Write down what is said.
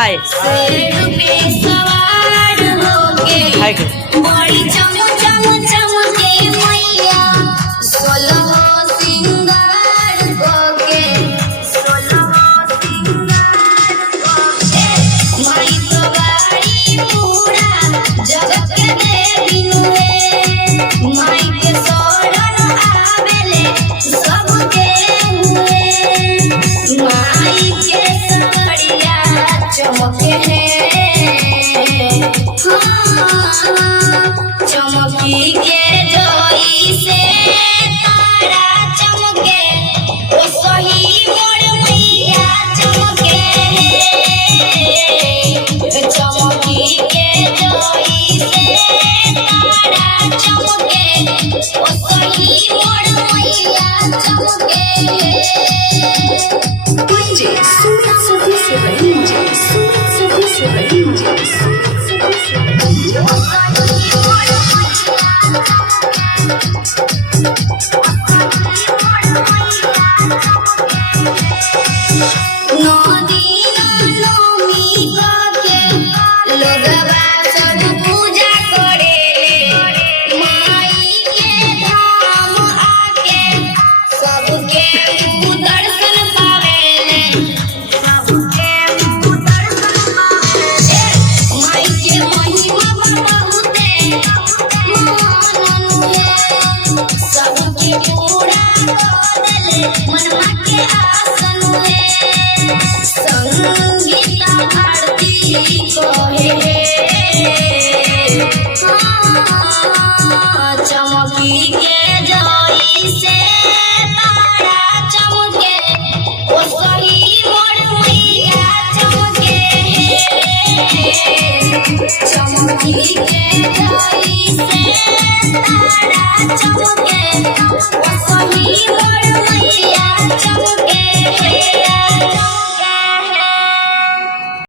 हाय शेर पे सवार होके हाय बड़ी चमके मैया 16 सिंगार होके माई तो बाड़ी पूरा जगत के देवी नुए माई के शरण आवेले सबके हुए माई के सवरिया चमके चमकी के जोई से तारा चमके ओ सही मोर मैया चमके चमकी के जोई से तारा चमके ओ सही मोर मैया चमके DJ Surat Service Ranger, Surat Service Ranger, Surat Service Ranger. पूरा